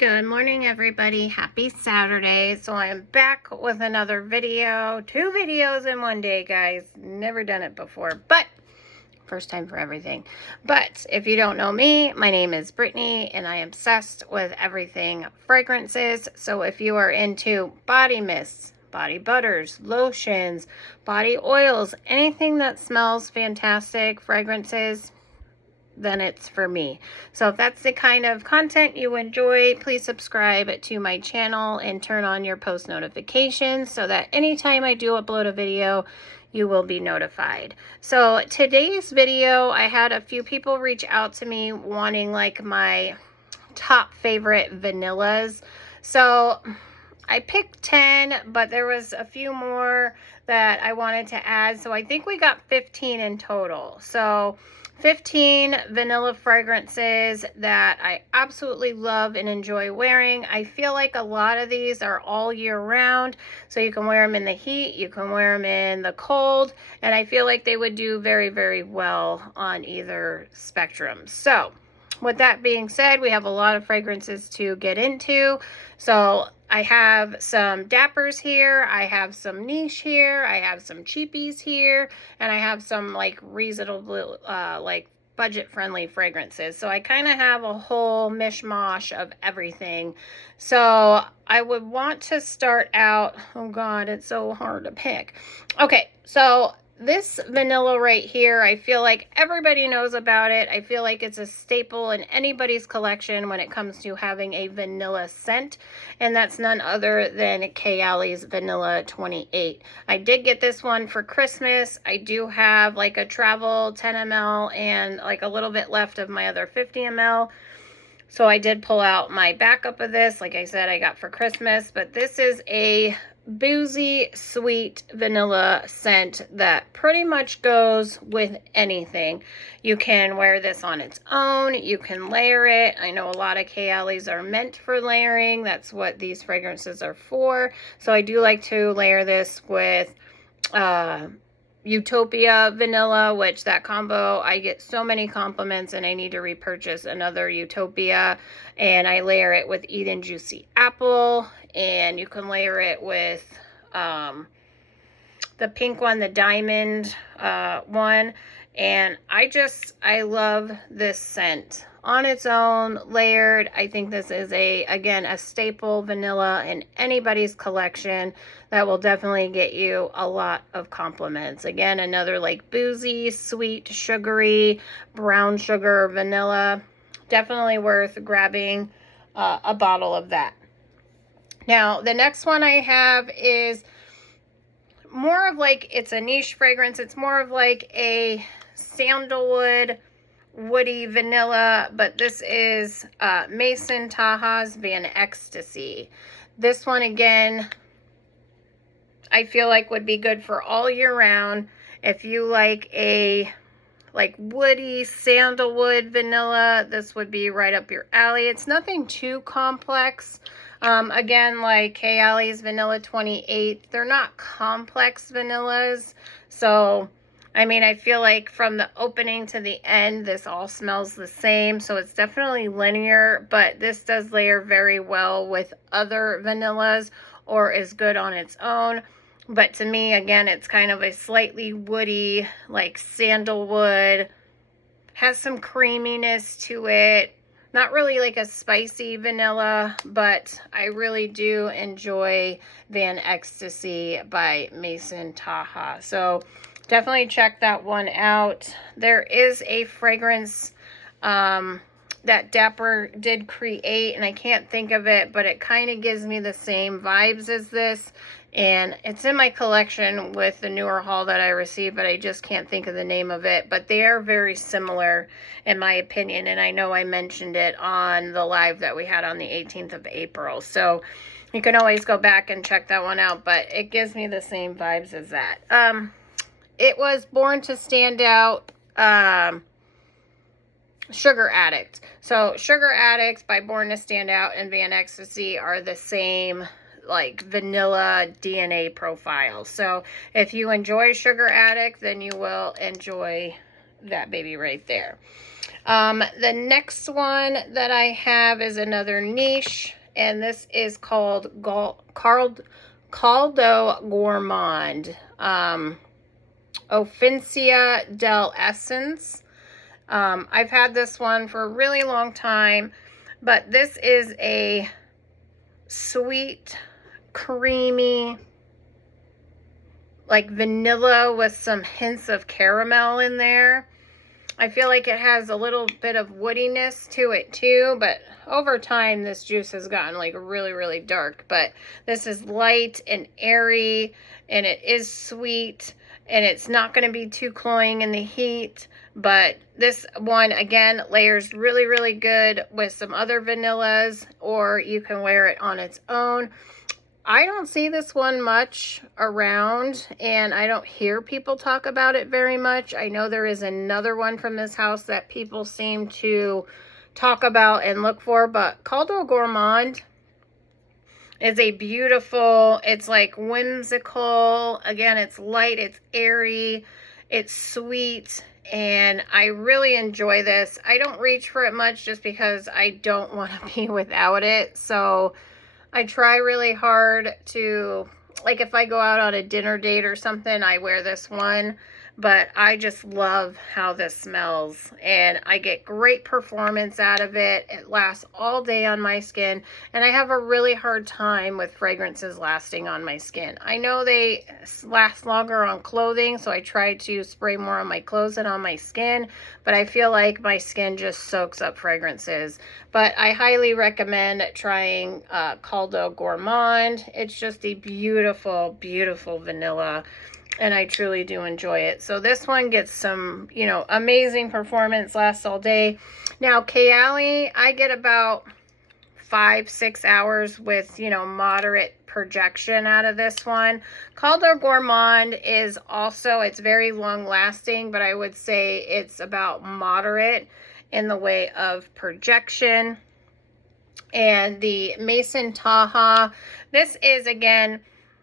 Good morning, everybody. Happy Saturday. So I'm back with another video. 2 videos in one day, guys. Never done it before, but first time for everything. But if you don't know me, my name is Brittany, and I am obsessed with everything fragrances. So if you are into body mists, body butters, lotions, body oils, anything that smells fantastic, fragrances, then it's for me. So if that's the kind of content you enjoy, please subscribe to my channel and turn on your post notifications so that anytime I do upload a video, you will be notified. So today's video, I had a few people reach out to me wanting like my top favorite vanillas. So I picked 10, but there was a few more that I wanted to add. So I think we got 15 in total. So 15 vanilla fragrances that I absolutely love and enjoy wearing. I feel like a lot of these are all year round, so you can wear them in the heat, you can wear them in the cold, and I feel like they would do very, very well on either spectrum. So with that being said, we have a lot of fragrances to get into. So I have some Dappers here, I have some niche here, I have some cheapies here, and I have some like reasonable, like budget-friendly fragrances. So I kind of have a whole mishmash of everything. So I would want to start out, oh God, it's so hard to pick. Okay, so this vanilla right here, I feel like everybody knows about it. I feel like it's a staple in anybody's collection when it comes to having a vanilla scent, and that's none other than Kayali's Vanilla 28. I did get this one for Christmas. I do have like a travel 10 ml and like a little bit left of my other 50 ml. So I did pull out my backup of this. Like I said, I got for Christmas, but this is a boozy, sweet vanilla scent that pretty much goes with anything. You can wear this on its own. You can layer it. I know a lot of Kayali's are meant for layering. That's what these fragrances are for. So I do like to layer this with Utopia vanilla, which that combo, I get so many compliments and I need to repurchase another Utopia, and I layer it with Eden Juicy Apple, and you can layer it with the pink one, the diamond one, and I love this scent on its own, layered. I think this is again a staple vanilla in anybody's collection that will definitely get you a lot of compliments. Again, another like boozy, sweet, sugary, brown sugar vanilla. Definitely worth grabbing a bottle of that. Now, the next one I have is more of like, it's a niche fragrance. It's more of like a sandalwood, woody vanilla, but this is Maison Taha's Van Ecstasy. This one, again, I feel like would be good for all year round. If you like a woody sandalwood vanilla, this would be right up your alley. It's nothing too complex. Again, like Kayali's Vanilla 28, they're not complex vanillas. So, I mean, I feel like from the opening to the end, this all smells the same. So it's definitely linear, but this does layer very well with other vanillas or is good on its own. But to me, again, it's kind of a slightly woody, like sandalwood, has some creaminess to it. Not really like a spicy vanilla, but I really do enjoy Van Ecstasy by Maison Taha. So definitely check that one out. There is a fragrance that Dapper did create, and I can't think of it, but it kind of gives me the same vibes as this. And it's in my collection with the newer haul that I received, but I just can't think of the name of it. But they are very similar, in my opinion, and I know I mentioned it on the live that we had on the 18th of April. So you can always go back and check that one out, but it gives me the same vibes as that. It was Born to Stand Out, Sugar Addict. So Sugar Addict by Born to Stand Out and Van Ecstasy are the same like vanilla DNA profile. So if you enjoy Sugar Addict, then you will enjoy that baby right there. The next one that I have is another niche, and this is called Caldo Gourmand. Offencia del Essence. I've had this one for a really long time, but this is a sweet, creamy, like vanilla with some hints of caramel in there. I feel like it has a little bit of woodiness to it too, but over time this juice has gotten like really, really dark. But this is light and airy, and it is sweet, and it's not going to be too cloying in the heat. But this one, again, layers really, really good with some other vanillas, or you can wear it on its own. I don't see this one much around, and I don't hear people talk about it very much. I know there is another one from this house that people seem to talk about and look for, but Caldo Gourmand is a beautiful, it's like whimsical. Again, it's light, it's airy, it's sweet, and I really enjoy this. I don't reach for it much just because I don't want to be without it. So I try really hard to, like if I go out on a dinner date or something, I wear this one. But I just love how this smells, and I get great performance out of it. It lasts all day on my skin, and I have a really hard time with fragrances lasting on my skin. I know they last longer on clothing, so I try to spray more on my clothes than on my skin, but I feel like my skin just soaks up fragrances. But I highly recommend trying Caldo Gourmand. It's just a beautiful, beautiful vanilla, and I truly do enjoy it. So this one gets some, you know, amazing performance, lasts all day. Now, Kayali, I get about 5-6 hours with, you know, moderate projection out of this one. Caldo Gourmand is also, it's very long lasting, but I would say it's about moderate in the way of projection. And the Mason Taha, this is, again,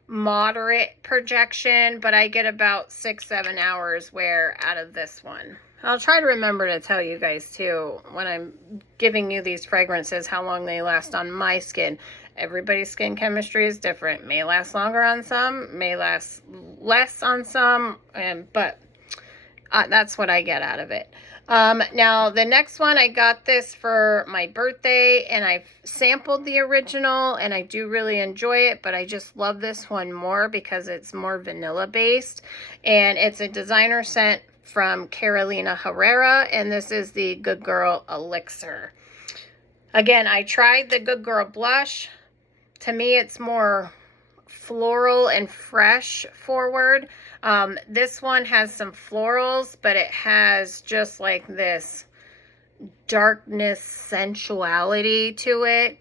moderate projection, but I get about 6-7 hours wear out of this one. I'll try to remember to tell you guys too, when I'm giving you these fragrances, how long they last on my skin. Everybody's skin chemistry is different. May last longer on some, may last less on some, but that's what I get out of it. Now the next one, I got this for my birthday, and I've sampled the original, and I do really enjoy it, but I just love this one more because it's more vanilla based, and it's a designer scent from Carolina Herrera, and this is the Good Girl Elixir. Again, I tried the Good Girl blush. To me, it's more floral and fresh forward. This one has some florals, but it has just like this darkness, sensuality to it,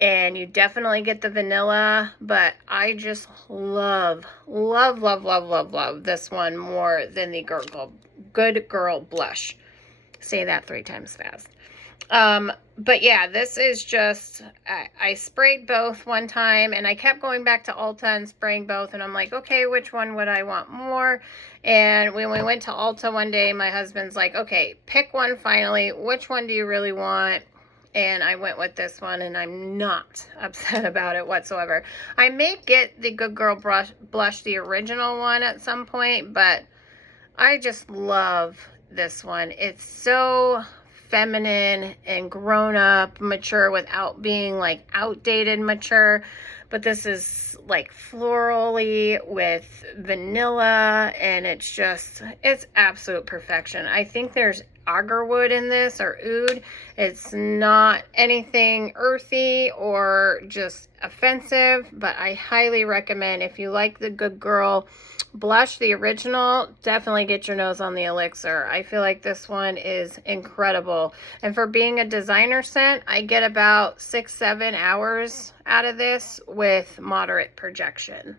and you definitely get the vanilla, but I just love this one more than the Good Girl blush. Say that 3 times fast. But yeah, this is just, I sprayed both one time, and I kept going back to Ulta and spraying both, and I'm like, okay, which one would I want more? And when we went to Ulta one day, my husband's like, okay, pick one finally. Which one do you really want? And I went with this one, and I'm not upset about it whatsoever. I may get the Good Girl blush, the original one, at some point, but I just love this one. It's so feminine and grown up, mature, without being like outdated mature. But this is like florally with vanilla, and it's absolute perfection. I think there's agarwood in this, or oud. It's not anything earthy or just offensive, but I highly recommend, if you like the Good Girl blush, the original, definitely get your nose on the Elixir. I feel like this one is incredible, and for being a designer scent, I get about 6-7 hours out of this with moderate projection.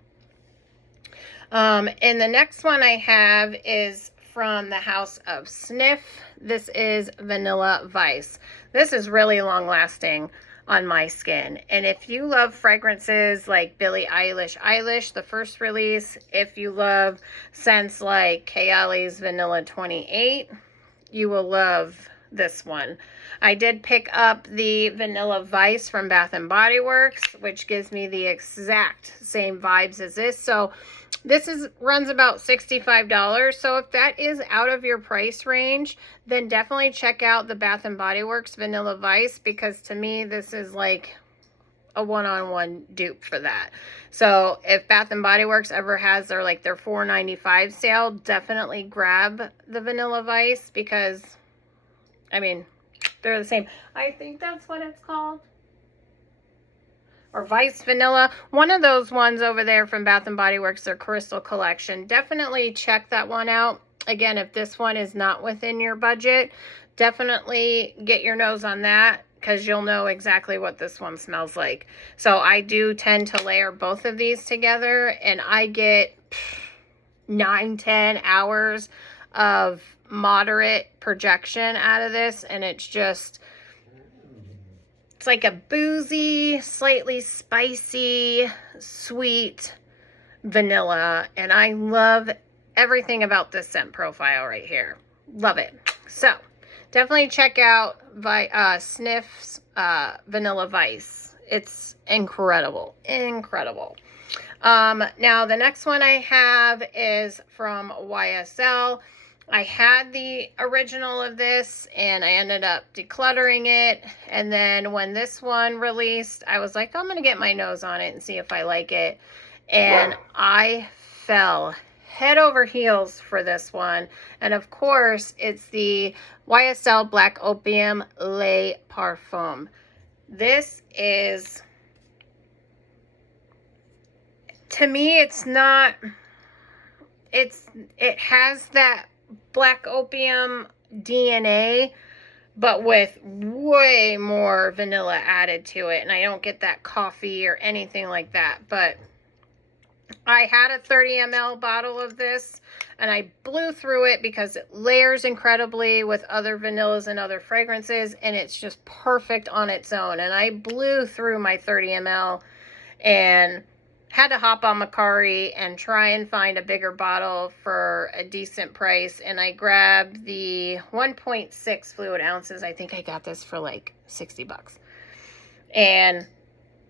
And the next one I have is from the house of Sniff. This is Vanilla Vice. This is really long lasting on my skin, and if you love fragrances like Billie Eilish, the first release, if you love scents like Kayali's Vanilla 28, you will love this one. I did pick up the Vanilla Vice from Bath and Body Works, which gives me the exact same vibes as this. So this runs about $65. So if that is out of your price range, then definitely check out the Bath and Body Works Vanilla Vice, because to me this is like a one-on-one dupe for that. So if Bath and Body Works ever has their $4.95 sale, definitely grab the Vanilla Vice, because I mean, they're the same. I think that's what it's called. Or Vice Vanilla. One of those ones over there from Bath & Body Works, their Crystal Collection. Definitely check that one out. Again, if this one is not within your budget, definitely get your nose on that, because you'll know exactly what this one smells like. So I do tend to layer both of these together, and I get 9-10 hours of moderate projection out of this, and it's like a boozy, slightly spicy, sweet vanilla, and I love everything about this scent profile right here. Love it. So definitely check out Sniff's Vanilla Vice. It's incredible. Now the next one I have is from YSL. I had the original of this, and I ended up decluttering it. And then when this one released, I was like, I'm going to get my nose on it and see if I like it. And I fell head over heels for this one. And of course, it's the YSL Black Opium Le Parfum. This is, to me, it has that Black Opium DNA, but with way more vanilla added to it, and I don't get that coffee or anything like that. But I had a 30 ml bottle of this, and I blew through it because it layers incredibly with other vanillas and other fragrances, and it's just perfect on its own. And I blew through my 30 ml and had to hop on Mercari and try and find a bigger bottle for a decent price. And I grabbed the 1.6 fluid ounces. I think I got this for like 60 bucks. And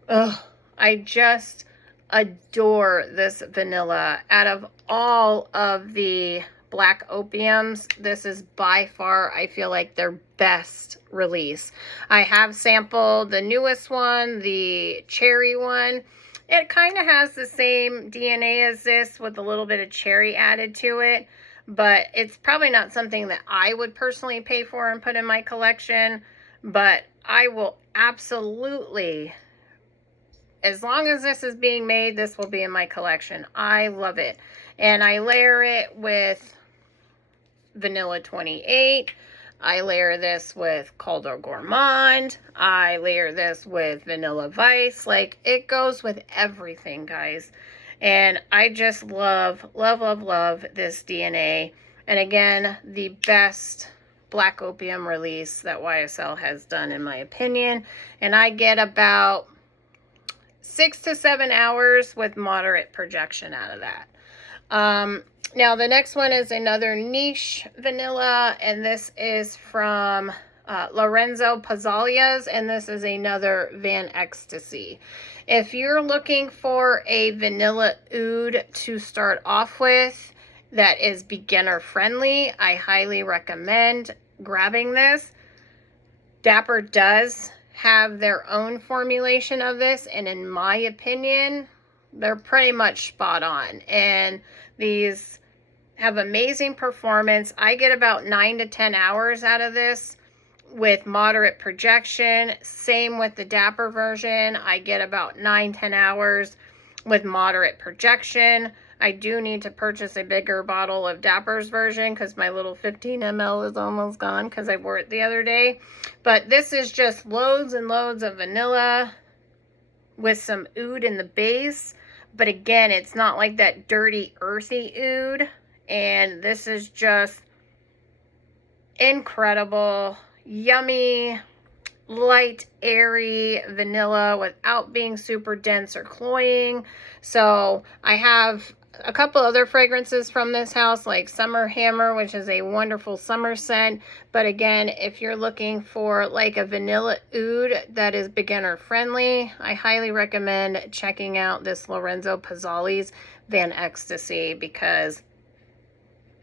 I just adore this vanilla. Out of all of the Black Opiums, this is by far, I feel like, their best release. I have sampled the newest one, the cherry one. It kind of has the same DNA as this with a little bit of cherry added to it, but it's probably not something that I would personally pay for and put in my collection. But I will absolutely, as long as this is being made, this will be in my collection. I love it. And I layer it with Vanilla 28. I layer this with Calder Gourmand. I layer this with Vanilla Vice. Like, it goes with everything, guys. And I just love this DNA. And again, the best Black Opium release that YSL has done, in my opinion. And I get about 6 to 7 hours with moderate projection out of that. Now, the next one is another niche vanilla, and this is from Lorenzo Pazzi, and this is another Van Ecstasy. If you're looking for a vanilla oud to start off with that is beginner friendly, I highly recommend grabbing this. Dapper does have their own formulation of this, and in my opinion, they're pretty much spot on. And these have amazing performance. I get about 9 to 10 hours out of this with moderate projection. Same with the Dapper version. I get about 9-10 hours with moderate projection. I do need to purchase a bigger bottle of Dapper's version because my little 15 ml is almost gone because I wore it the other day. But this is just loads and loads of vanilla with some oud in the base. But again, it's not like that dirty, earthy oud. And this is just incredible, yummy, light, airy vanilla without being super dense or cloying. So I have a couple other fragrances from this house, like Summer Hammer, which is a wonderful summer scent. But again, if you're looking for like a vanilla oud that is beginner friendly, I highly recommend checking out this Lorenzo Pazzi's Van Ecstasy, because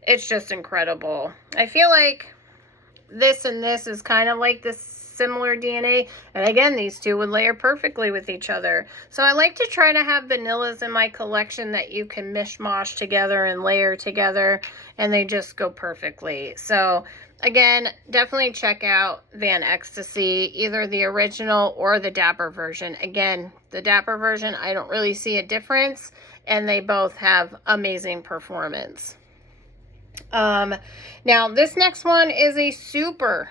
it's just incredible. I feel like this and this is kind of like this similar DNA, and again, these two would layer perfectly with each other. So I like to try to have vanillas in my collection that you can mishmash together and layer together, and they just go perfectly. So again, definitely check out Van Ecstasy, either the original or the Dapper version. Again, the Dapper version, I don't really see a difference, and they both have amazing performance. Now this next one is a super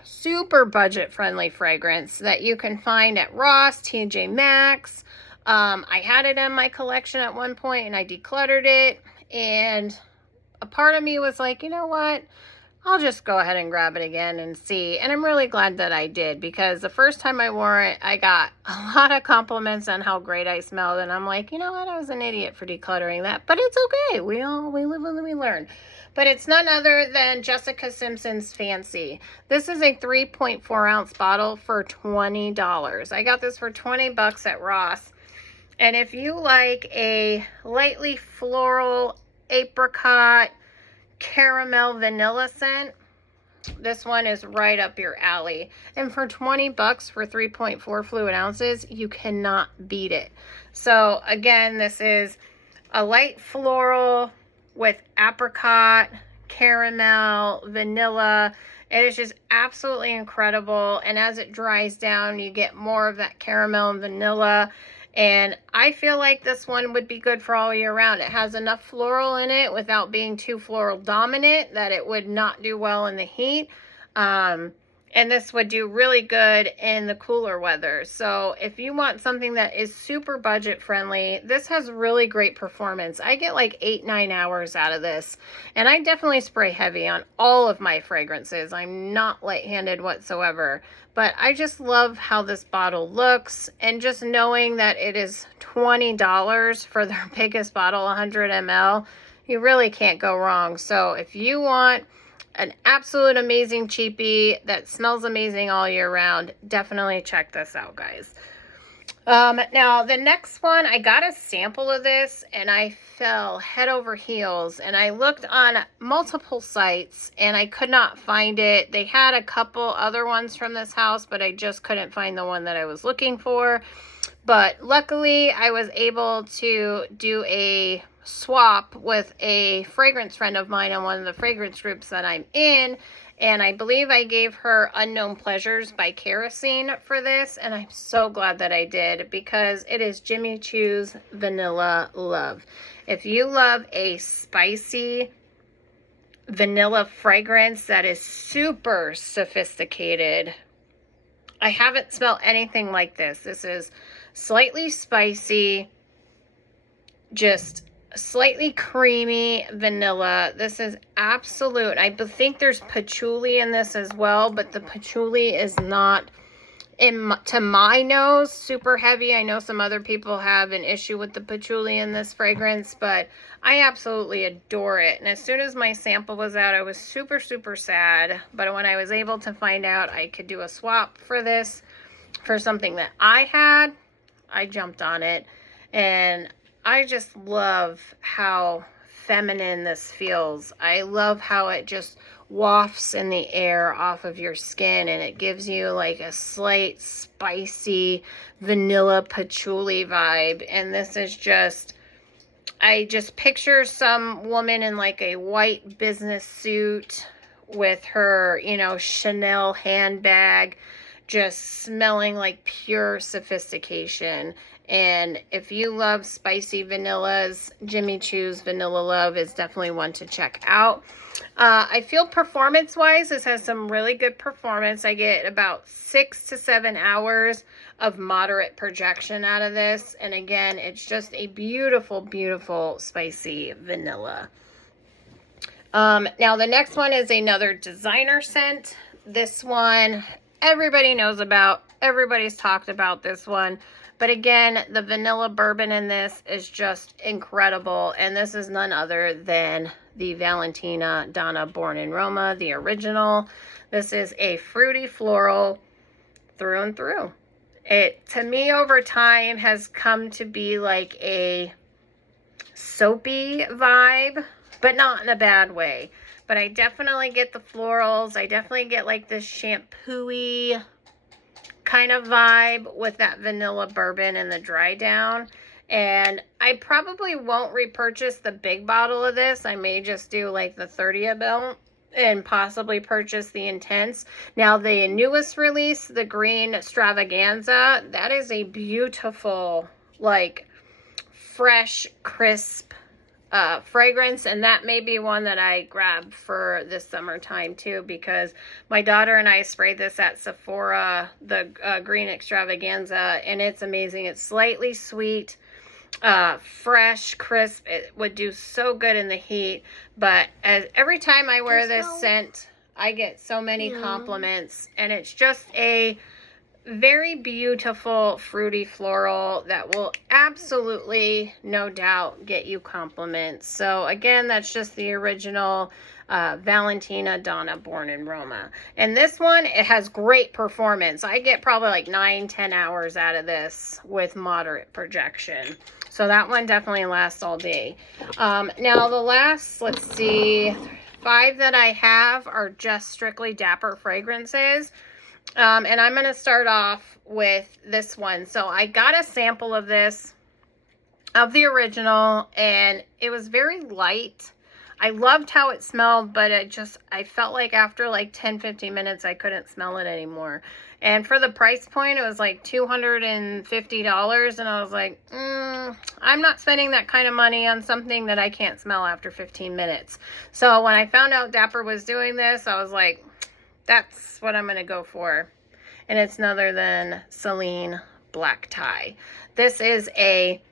budget friendly fragrance that you can find at Ross, TJ Maxx. I had it in my collection at one point and I decluttered it, and a part of me was like, you know what, I'll just go ahead and grab it again and see. And I'm really glad that I did, because the first time I wore it, I got a lot of compliments on how great I smelled, and I'm like, you know what, I was an idiot for decluttering that, but it's okay. We live and we learn. But it's none other than Jessica Simpson's Fancy. This is a 3.4 ounce bottle for $20. I got this for 20 bucks at Ross. And if you like a lightly floral, apricot, caramel, vanilla scent, this one is right up your alley. And for 20 bucks for 3.4 fluid ounces, you cannot beat it. So again, this is a light floral with apricot, caramel, vanilla. It is just absolutely incredible. And as it dries down, you get more of that caramel and vanilla. And I feel like this one would be good for all year round. It has enough floral in it without being too floral dominant that it would not do well in the heat. And this would do really good in the cooler weather. So if you want something that is super budget friendly, this has really great performance. I get like 8-9 hours out of this. And I definitely spray heavy on all of my fragrances. I'm not light-handed whatsoever. But I just love how this bottle looks. And just knowing that it is $20 for their biggest bottle, 100 ml, you really can't go wrong. So if you want an absolute amazing cheapie that smells amazing all year round, definitely check this out, guys. Now the next one, I got a sample of this and I fell head over heels, and I looked on multiple sites and I could not find it. They had a couple other ones from this house, but I just couldn't find the one that I was looking for. But luckily I was able to do a swap with a fragrance friend of mine on one of the fragrance groups that I'm in, and I believe I gave her Unknown Pleasures by Kerosene for this, and I'm so glad that I did, because it is Jimmy Choo's Vanilla Love. If you love a spicy vanilla fragrance that is super sophisticated, I haven't smelled anything like this. This is slightly spicy, just slightly creamy vanilla. This is absolute. I think there's patchouli in this as well, but the patchouli is not, to my nose, super heavy. I know some other people have an issue with the patchouli in this fragrance, but I absolutely adore it. And as soon as my sample was out, I was super sad. But when I was able to find out I could do a swap for this, for something that I had, I jumped on it. And I just love how feminine this feels. I love how it just wafts in the air off of your skin, and it gives you like a slight spicy vanilla patchouli vibe. And this is just, I just picture some woman in like a white business suit with her, you know, Chanel handbag, just smelling like pure sophistication. And if you love spicy vanillas, Jimmy Choo's Vanilla Love is definitely one to check out. I feel performance-wise, this has some really good performance. I get about 6 to 7 hours of moderate projection out of this. And again, it's just a beautiful spicy vanilla. Now the next one is another designer scent. This one everybody knows about. Everybody's talked about this one. But again, the vanilla bourbon in this is just incredible. And this is none other than the Valentina Donna Born in Roma, the original. This is a fruity floral through and through. It, to me, over time has come to be like a soapy vibe, but not in a bad way. But I definitely get the florals. I definitely get like this shampoo-y kind of vibe with that vanilla bourbon and the dry down. And I probably won't repurchase the big bottle of this. I may just do like the 30 ml and possibly purchase the Intense. Now the newest release, the Green Extravaganza, that is a beautiful, like, fresh, crisp fragrance, and that may be one that I grab for this summertime too, because my daughter and I sprayed this at Sephora, the Green Extravaganza, and it's amazing. It's slightly sweet, fresh, crisp. It would do so good in the heat. But every time I wear this scent, I get so many compliments, and it's just a very beautiful fruity floral that will absolutely, no doubt, get you compliments. So again, that's just the original Valentina Donna Born in Roma. And this one, it has great performance. I get probably like 9-10 hours out of this with moderate projection. So that one definitely lasts all day. Now the last, let's see, 5 that I have are just strictly Dapper fragrances. And I'm going to start off with this one. So I got a sample of this, of the original, and it was very light. I loved how it smelled, but I felt like after like 10-15 minutes, I couldn't smell it anymore. And for the price point, it was like $250. And I was like, I'm not spending that kind of money on something that I can't smell after 15 minutes. So when I found out Dapper was doing this, I was like, that's what I'm going to go for. And it's none other than Celine Black Tie. This is a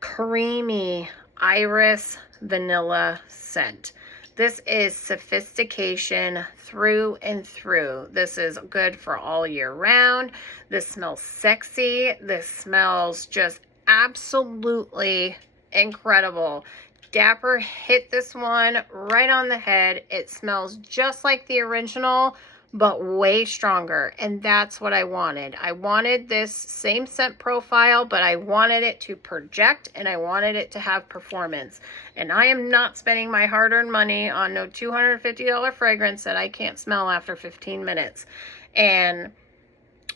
creamy iris vanilla scent. This is sophistication through and through. This is good for all year round. This smells sexy. This smells just absolutely incredible. Dapper hit this one right on the head. It smells just like the original, but way stronger. And that's what I wanted. I wanted this same scent profile, but I wanted it to project, and I wanted it to have performance. And I am not spending my hard-earned money on no $250 fragrance that I can't smell after 15 minutes. And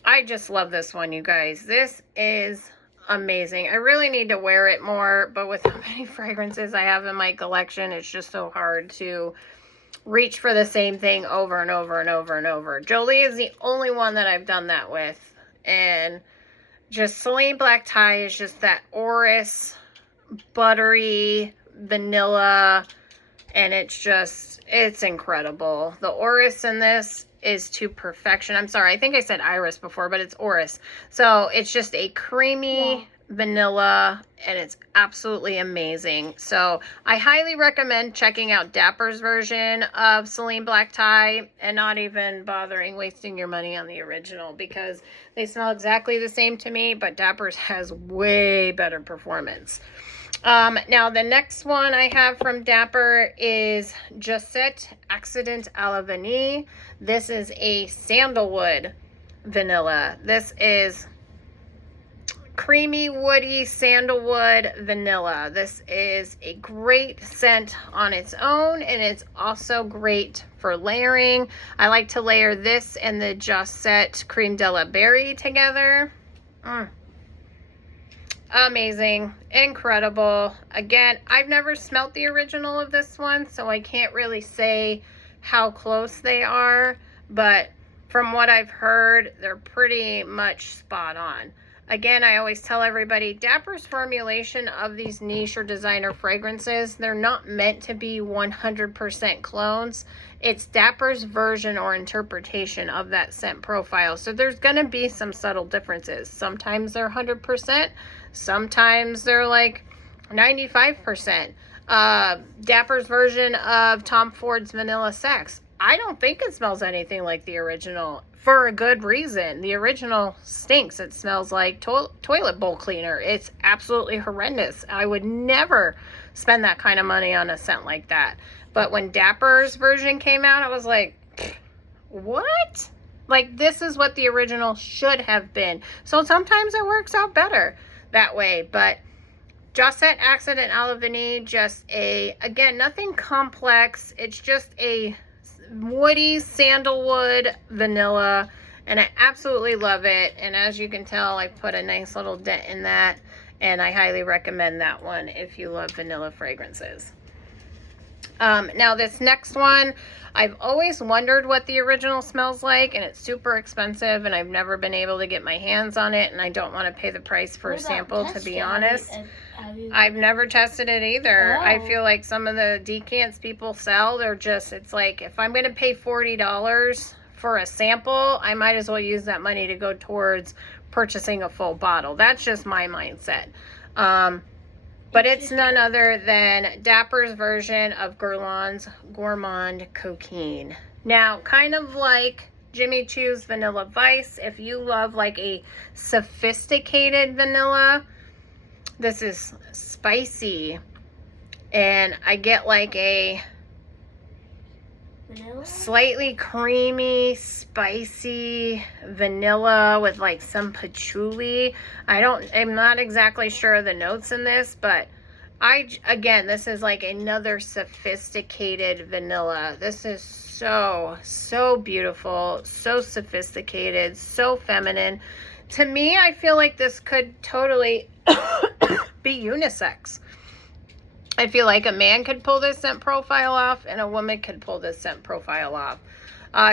I just love this one, you guys. This is amazing. I really need to wear it more, but with how many fragrances I have in my collection, it's just so hard to reach for the same thing over and over and over and over. Jolie is the only one that I've done that with. And just Celine Black Tie is just that orris, buttery, vanilla, and it's incredible. The orris in this is to perfection. I'm sorry, I think I said iris before, but it's orris. So it's just a creamy vanilla, and it's absolutely amazing. So I highly recommend checking out Dapper's version of Celine Black Tie and not even bothering wasting your money on the original, because they smell exactly the same to me, but Dapper's has way better performance. Now the next one I have from Dapper is Jacette Accident Alavan. This is a sandalwood vanilla. This is creamy, woody sandalwood vanilla. This is a great scent on its own, and it's also great for layering. I like to layer this and the Jacette Creme de la Berry together. Amazing, incredible. Again, I've never smelt the original of this one, so I can't really say how close they are, but from what I've heard, they're pretty much spot on. Again, I always tell everybody, Dapper's formulation of these niche or designer fragrances, they're not meant to be 100% clones. It's Dapper's version or interpretation of that scent profile. So there's going to be some subtle differences. Sometimes they're 100%. Sometimes they're like 95%. Dapper's version of Tom Ford's Vanilla Sex, I don't think it smells anything like the original. for a good reason. The original stinks. It smells like toilet bowl cleaner. It's absolutely horrendous. I would never spend that kind of money on a scent like that. But when Dapper's version came out, I was like, what? Like, this is what the original should have been. So sometimes it works out better that way. But just that Accident Alavan, just again, nothing complex. It's just a woody sandalwood vanilla, and I absolutely love it. And as you can tell, I put a nice little dent in that, and I highly recommend that one if you love vanilla fragrances. Now this next one, I've always wondered what the original smells like, and it's super expensive, and I've never been able to get my hands on it, and I don't want to pay the price for a sample, to be honest. I've never tested it either. I feel like some of the decants people sell, they're just, it's like, if I'm going to pay $40 for a sample, I might as well use that money to go towards purchasing a full bottle. That's just my mindset. But it's none other than Dapper's version of Guerlain's Gourmand Cocaine. Now, kind of like Jimmy Choo's Vanilla Vice, if you love like a sophisticated vanilla, this is spicy, and I get like a vanilla? Slightly creamy, spicy vanilla with like some patchouli. I'm not exactly sure of the notes in this, but again, this is like another sophisticated vanilla. This is so beautiful, so sophisticated, so feminine. To me, I feel like this could totally be unisex. I feel like a man could pull this scent profile off, and a woman could pull this scent profile off.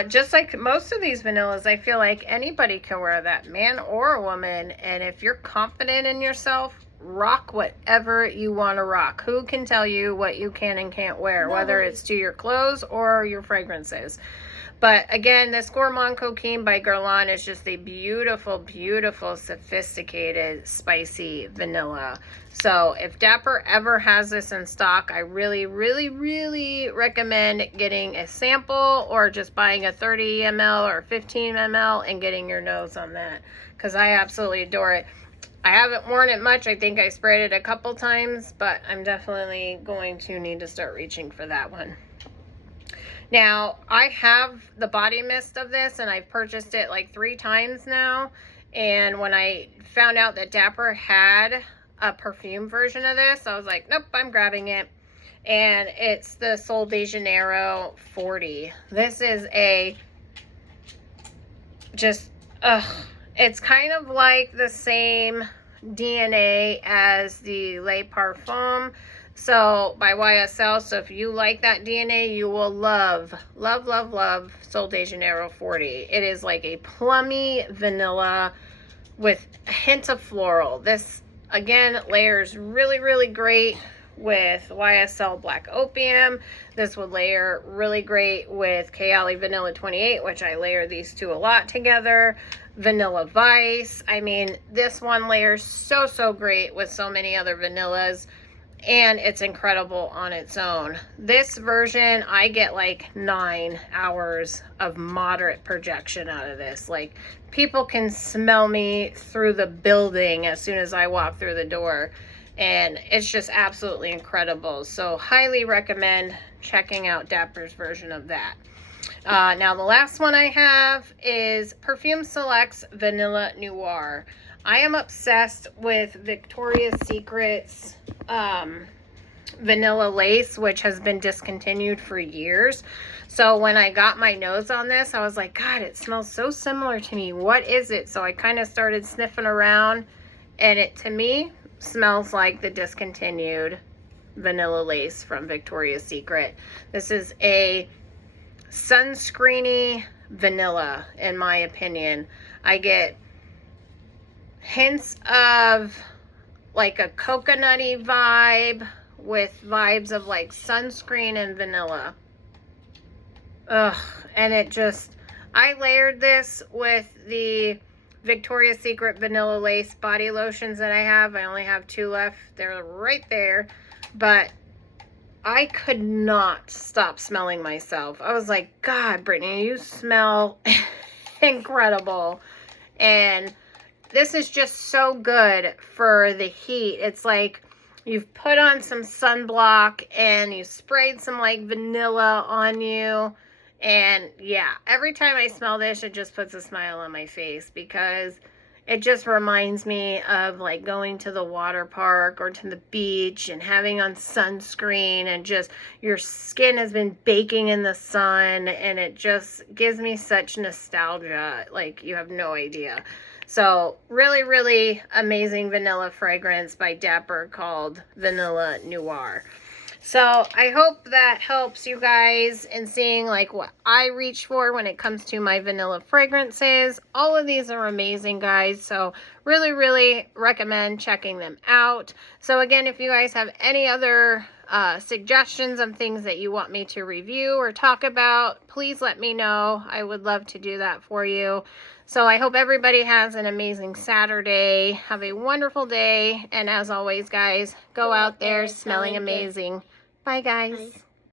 Just like most of these vanillas, I feel like anybody can wear that, man or a woman. And if you're confident in yourself, rock whatever you want to rock. Who can tell you what you can and can't wear, whether it's to your clothes or your fragrances? But again, this Gourmand Cocaine by Guerlain is just a beautiful, beautiful, sophisticated, spicy vanilla. So if Dapper ever has this in stock, I really, really, really recommend getting a sample, or just buying a 30 ml or 15 ml and getting your nose on that, because I absolutely adore it. I haven't worn it much. I think I sprayed it a couple times, but I'm definitely going to need to start reaching for that one. Now, I have the body mist of this, and I've purchased it like 3 times now. And when I found out that Dapper had a perfume version of this, I was like, nope, I'm grabbing it. And it's the Sol de Janeiro 40. This is it's kind of like the same DNA as the Le Parfum, so by YSL. So if you like that DNA, you will love Sol de Janeiro 40. It is like a plummy vanilla with a hint of floral. This again layers really great with YSL Black Opium. This would layer really great with Kayali Vanilla 28, which I layer these two a lot together. Vanilla Vice. I mean, this one layers so great with so many other vanillas, and it's incredible on its own. This version, I get like 9 hours of moderate projection out of this. Like, people can smell me through the building as soon as I walk through the door, and it's just absolutely incredible. So highly recommend checking out Dapper's version of that. Now the last one I have is Perfume Select's Vanilla Noir. I am obsessed with Victoria's Secret's Vanilla Lace, which has been discontinued for years. So when I got my nose on this, I was like, God, it smells so similar to me. What is it? So I kind of started sniffing around, and it, to me, smells like the discontinued Vanilla Lace from Victoria's Secret. This is a sunscreeny vanilla, in my opinion. I get hints of like a coconutty vibe with vibes of like sunscreen and vanilla. Ugh, and it just, I layered this with the Victoria's Secret Vanilla Lace body lotions that I have. I only have 2 left. They're right there. But I could not stop smelling myself. I was like, God, Brittany, you smell incredible. And this is just so good for the heat. It's like you've put on some sunblock and you sprayed some like vanilla on you. And yeah, every time I smell this, it just puts a smile on my face because it just reminds me of like going to the water park or to the beach and having on sunscreen, and just your skin has been baking in the sun, and it just gives me such nostalgia, like you have no idea. So really, really amazing vanilla fragrance by Dapper called Vanilla Noir. So I hope that helps you guys in seeing like what I reach for when it comes to my vanilla fragrances. All of these are amazing, guys. So really, really recommend checking them out. So again, if you guys have any other suggestions of things that you want me to review or talk about, please let me know. I would love to do that for you. So I hope everybody has an amazing Saturday. Have a wonderful day. And as always, guys, go out there smelling amazing. Bye, guys. Bye.